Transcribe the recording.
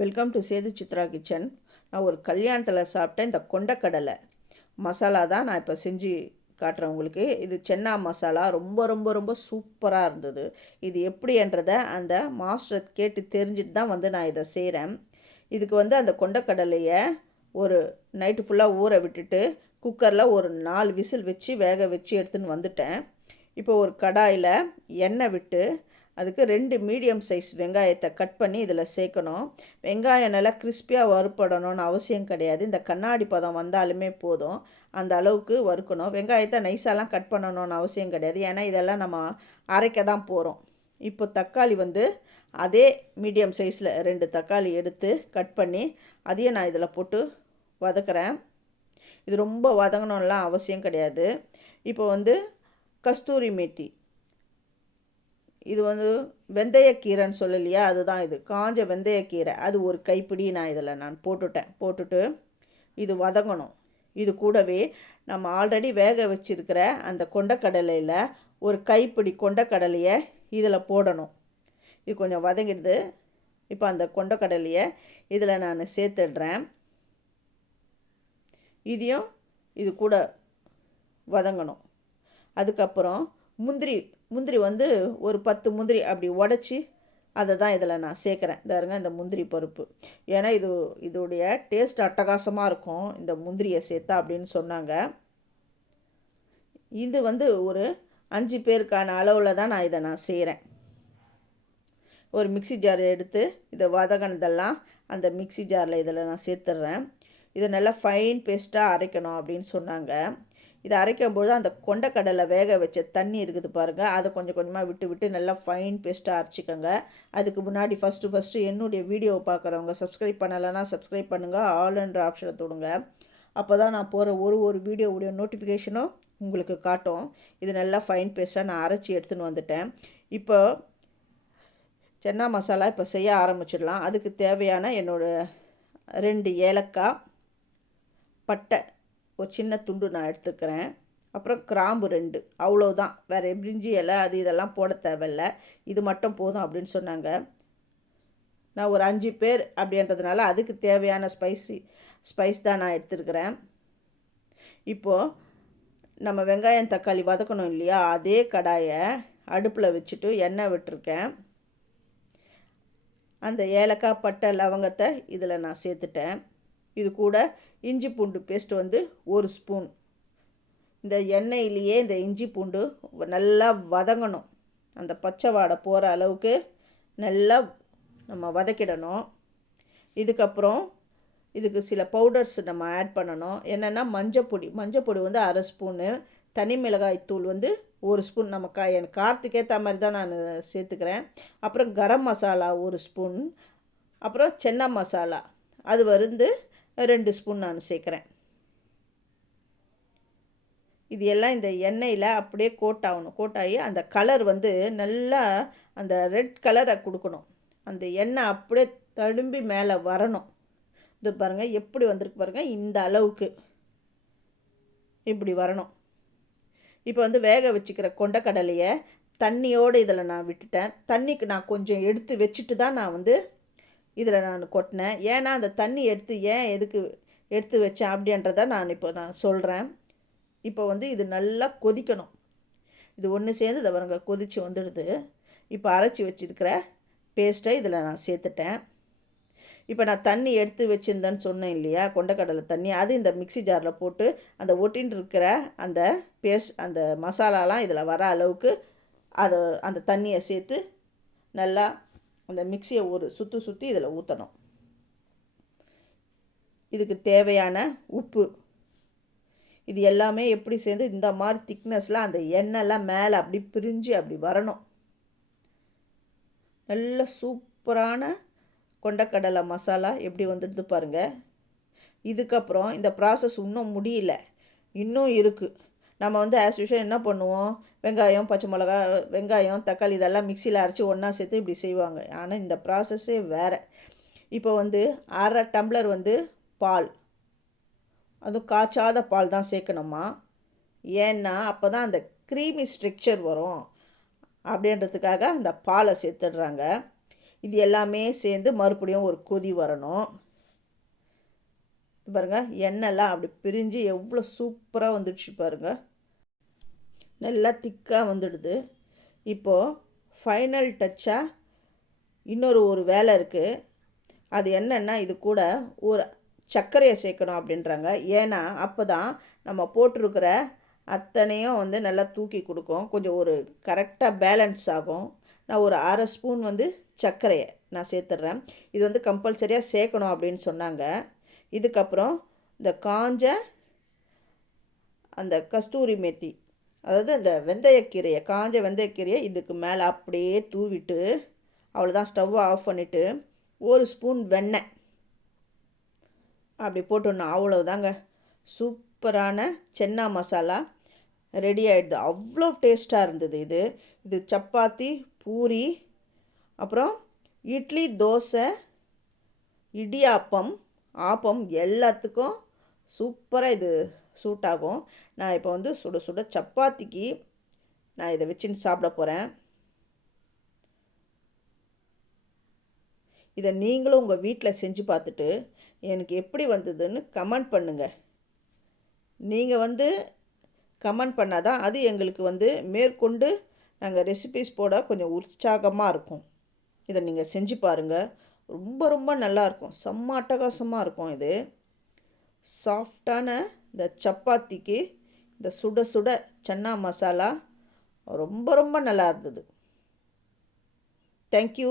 Welcome to Sethu Chitra kitchen. நான் ஒரு கல்யாணத்தில் சாப்பிட்டேன் இந்த கொண்டக்கடலை மசாலா தான் நான் இப்போ செஞ்சு காட்டுறேன் உங்களுக்கு. இது சென்னா மசாலா ரொம்ப ரொம்ப ரொம்ப சூப்பராக இருந்தது. இது எப்படின்றத அந்த மாஸ்டர் கேட்டு தெரிஞ்சுட்டு தான் நான் இதை செய்கிறேன். இதுக்கு அந்த கொண்டக்கடலையை ஒரு நைட்டு ஃபுல்லாக ஊற விட்டுட்டு குக்கரில் ஒரு 4 விசில் வச்சு வேக வச்சு எடுத்துன்னு வந்துட்டேன். இப்போ ஒரு கடாயில் எண்ணெய் விட்டு அதுக்கு 2 மீடியம் சைஸ் வெங்காயத்தை கட் பண்ணி இதில் சேர்க்கணும். வெங்காயம் நல்லா கிறிஸ்பியாக வறுப்படணும்னு அவசியம் கிடையாது. இந்த கண்ணாடி பதம் வந்தாலுமே போதும், அந்த அளவுக்கு வறுக்கணும். வெங்காயத்தை நைஸாலாம் கட் பண்ணணும்னு அவசியம் கிடையாது, ஏன்னா இதெல்லாம் நம்ம அரைக்க தான் போகிறோம். இப்போ தக்காளி அதே மீடியம் சைஸில் 2 தக்காளி எடுத்து கட் பண்ணி அதையும் நான் இதில் போட்டு வதக்குறேன். இது ரொம்ப வதங்கணும்லாம் அவசியம் கிடையாது. இப்போ கஸ்தூரி மேத்தி, இது வெந்தயக்கீரைன்னு சொல்லலையா, அதுதான் இது காஞ்ச வெந்தயக்கீரை. அது ஒரு கைப்பிடி நான் போட்டுட்டு இது வதங்கணும். இது கூடவே நம்ம ஆல்ரெடி வேக வச்சிருக்கிற அந்த கொண்டக்கடலையில் ஒரு கைப்பிடி கொண்டக்கடலையை இதில் போடணும். இது கொஞ்சம் வதங்கிடுது. இப்போ அந்த கொண்டக்கடலையை இதில் நான் சேர்த்துடுறேன். இதையும் இது கூட வதங்கணும். அதுக்கப்புறம் முந்திரி ஒரு 10 முந்திரி அப்படி உடச்சி அதை தான் இதில் நான் சேர்க்குறேன். பாருங்க, இந்த முந்திரி பருப்பு, ஏன்னா இதோடைய டேஸ்ட் அட்டகாசமாக இருக்கும் இந்த முந்திரியை சேர்த்தா அப்படின்னு சொன்னாங்க. இது ஒரு 5 பேருக்கான அளவில் தான் இதை நான் செய்கிறேன். ஒரு மிக்சி ஜார் எடுத்து இதை வதங்கினதெல்லாம் அந்த மிக்சி ஜாரில் இதில் நான் சேர்த்துட்றேன். இதை நல்லா ஃபைன் பேஸ்ட்டாக அரைக்கணும் அப்படின்னு சொன்னாங்க. இதை அரைக்கும்போது அந்த கொண்டக்கடலை வேக வச்ச தண்ணி இருக்குது பாருங்கள், அதை கொஞ்சம் கொஞ்சமாக விட்டு நல்லா ஃபைன் பேஸ்ட்டாக அரைச்சிக்கோங்க. அதுக்கு முன்னாடி ஃபஸ்ட்டு என்னுடைய வீடியோவை பார்க்குறவங்க சப்ஸ்கிரைப் பண்ணலைன்னா சப்ஸ்கிரைப் பண்ணுங்கள், ஆல்ன்ற ஆப்ஷனை தொடுங்க. அப்போ தான் நான் போகிற ஒரு வீடியோவுடைய நோட்டிஃபிகேஷனும் உங்களுக்கு காட்டும். இது நல்லா ஃபைன் பேஸ்ட்டாக நான் அரைச்சி எடுத்துன்னு வந்துட்டேன். இப்போ சென்னா மசாலா இப்போ செய்ய ஆரம்பிச்சிடலாம். அதுக்கு தேவையான என்னோடய 2 ஏலக்காய், பட்டை ஒரு சின்ன துண்டு நான் எடுத்துக்கிறேன். அப்புறம் கிராம்பு 2, அவ்வளோதான். வேறு பிரிஞ்சி இலை அது இதெல்லாம் போட தேவையில்லை, இது மட்டும் போதும் அப்படின்னு சொன்னாங்க. நான் ஒரு 5 பேர் அப்படின்றதுனால அதுக்கு தேவையான ஸ்பைஸ் தான் நான் எடுத்துருக்கிறேன். இப்போது நம்ம வெங்காயம் தக்காளி வதக்கணும் இல்லையா, அதே கடாயை அடுப்பில் வச்சுட்டு எண்ணெய் விட்டுருக்கேன். அந்த ஏலக்காய் பட்டை லவங்கத்தை இதில் நான் சேர்த்துட்டேன். இது கூட இஞ்சி பூண்டு பேஸ்ட் 1 ஸ்பூன். இந்த எண்ணெயிலேயே இந்த இஞ்சி பூண்டு நல்லா வதங்கணும். அந்த பச்சை வாடை போகிற அளவுக்கு நல்லா நம்ம வதக்கிடணும். இதுக்கப்புறம் இதுக்கு சில பவுடர்ஸ் நம்ம ஆட் பண்ணணும். என்னென்னா மஞ்சப்பொடி 1/2 ஸ்பூனு, தனி மிளகாய் தூள் 1 ஸ்பூன். நம்ம காரத்துக்கு ஏற்ற மாதிரி தான் நான் சேர்த்துக்கிறேன். அப்புறம் கரம் மசாலா 1 ஸ்பூன். அப்புறம் சென்னா மசாலா அது 2 ஸ்பூன் நான் சேர்க்குறேன். இது எல்லாம் இந்த எண்ணெயில் அப்படியே கோட்டாகி அந்த கலர் நல்லா அந்த ரெட் கலரை கொடுக்கணும். அந்த எண்ணெய் அப்படியே தழும்பி மேலே வரணும். இது பாருங்கள் எப்படி வந்திருக்கு பாருங்கள், இந்த அளவுக்கு இப்படி வரணும். இப்போ வேக வச்சுக்கிற கொண்டக்கடலையை தண்ணியோடு இதில் நான் விட்டுட்டேன். தண்ணிக்கு நான் கொஞ்சம் எடுத்து வச்சுட்டு தான் நான் இதில் நான் கொட்டினேன். ஏன்னா அந்த தண்ணி எதுக்கு எடுத்து வச்சேன் அப்படின்றத நான் சொல்கிறேன். இப்போ இது நல்லா கொதிக்கணும். இது ஒன்று சேர்ந்து இதை பாருங்க கொதித்து வந்துடுது. இப்போ அரைச்சி வச்சுருக்கிற பேஸ்ட்டை இதில் நான் சேர்த்துட்டேன். இப்போ நான் தண்ணி எடுத்து வச்சுருந்தேன்னு சொன்னேன் இல்லையா, கொண்டக்கடலை தண்ணி, அது இந்த மிக்சி ஜாரில் போட்டு அந்த ஒட்டின்னு இருக்கிற அந்த பேஸ்ட் அந்த மசாலாலாம் இதில் வர அளவுக்கு அந்த தண்ணியை சேர்த்து நல்லா அந்த மிக்சியை ஒரு சுற்றி இதில் ஊற்றணும். இதுக்கு தேவையான உப்பு, இது எல்லாமே எப்படி சேர்ந்து இந்த மாதிரி திக்னஸில் அந்த எண்ணெய்லாம் மேலே அப்படி பிரிஞ்சு அப்படி வரணும். நல்ல சூப்பரான கொண்டக்கடலை மசாலா எப்படி வந்துடுது பாருங்கள். இதுக்கப்புறம் இந்த ப்ராசஸ் இன்னும் முடியல, இன்னும் இருக்குது. நம்ம ஆஸ் யூஷுவல் என்ன பண்ணுவோம், வெங்காயம் பச்சை மிளகா வெங்காயம் தக்காளி இதெல்லாம் மிக்சியில் அரைச்சி ஒன்றா சேர்த்து இப்படி செய்வாங்க. ஆனால் இந்த ப்ராசஸ்ஸே வேறு. இப்போ 1/2 டம்ளர் பால், அதுவும் காய்ச்சாத பால் தான் சேர்க்கணுமா. ஏன்னா அப்போ தான் அந்த க்ரீமி ஸ்ட்ரக்சர் வரும் அப்படின்றதுக்காக அந்த பாலை சேர்த்துடுறாங்க. இது எல்லாமே சேர்ந்து மறுபடியும் ஒரு கொதி வரணும். பாருங்கள், எண்ணெய்லாம் அப்படி பிரிஞ்சு எவ்வளோ சூப்பராக வந்துடுச்சு பாருங்கள். நல்லா திக்காக வந்துடுது. இப்போது ஃபைனல் டச்சாக இன்னொரு வேலை இருக்குது. அது என்னென்னா, இது கூட ஒரு சர்க்கரையை சேர்க்கணும் அப்படின்றாங்க. ஏன்னா அப்போ தான் நம்ம போட்டிருக்கிற அத்தனையும் நல்லா தூக்கி கொடுக்கும், கொஞ்சம் ஒரு கரெக்டாக பேலன்ஸ் ஆகும். நான் ஒரு அரை ஸ்பூன் சர்க்கரையை நான் சேர்த்துட்றேன். இது கம்பல்சரியாக சேர்க்கணும் அப்படின்னு சொன்னாங்க. இதுக்கப்புறம் இந்த காஞ்ச அந்த கஸ்தூரி மேத்தி, அதாவது அந்த வெந்தயக்கீரையை, காஞ்ச வெந்தயக்கீரையை இதுக்கு மேலே அப்படியே தூவிட்டு அவ்வளோதான், ஸ்டவ்வை ஆஃப் பண்ணிவிட்டு ஒரு ஸ்பூன் வெண்ணெய் அப்படி போட்டுடணும். அவ்வளோதாங்க, சூப்பரான சென்னா மசாலா ரெடி ஆகிடுது. அவ்வளோ டேஸ்ட்டாக இருந்தது. இது சப்பாத்தி, பூரி, அப்புறம் இட்லி, தோசை, இடியாப்பம், ஆப்பம் எல்லாத்துக்கும் சூப்பராக இது சூட் ஆகும். நான் இப்போ சுட சுட சப்பாத்திக்கு நான் இதை வச்சுன்னு சாப்பிட போகிறேன். இதை நீங்களும் உங்கள் வீட்டில் செஞ்சு பார்த்துட்டு எனக்கு எப்படி வந்ததுன்னு கமெண்ட் பண்ணுங்கள். நீங்கள் கமெண்ட் பண்ணாதான் அது எங்களுக்கு மேற்கொண்டு நாங்கள் ரெசிபீஸ் போட கொஞ்சம் உற்சாகமாக இருக்கும். இதை நீங்கள் செஞ்சு பாருங்கள், ரொம்ப ரொம்ப நல்லாயிருக்கும், செம்ம அட்டகாசமாக இருக்கும். இது சாஃப்டான இந்த சப்பாத்திக்கு இந்த சுட சுட சன்னா மசாலா ரொம்ப ரொம்ப நல்லா இருந்தது. தேங்க்யூ.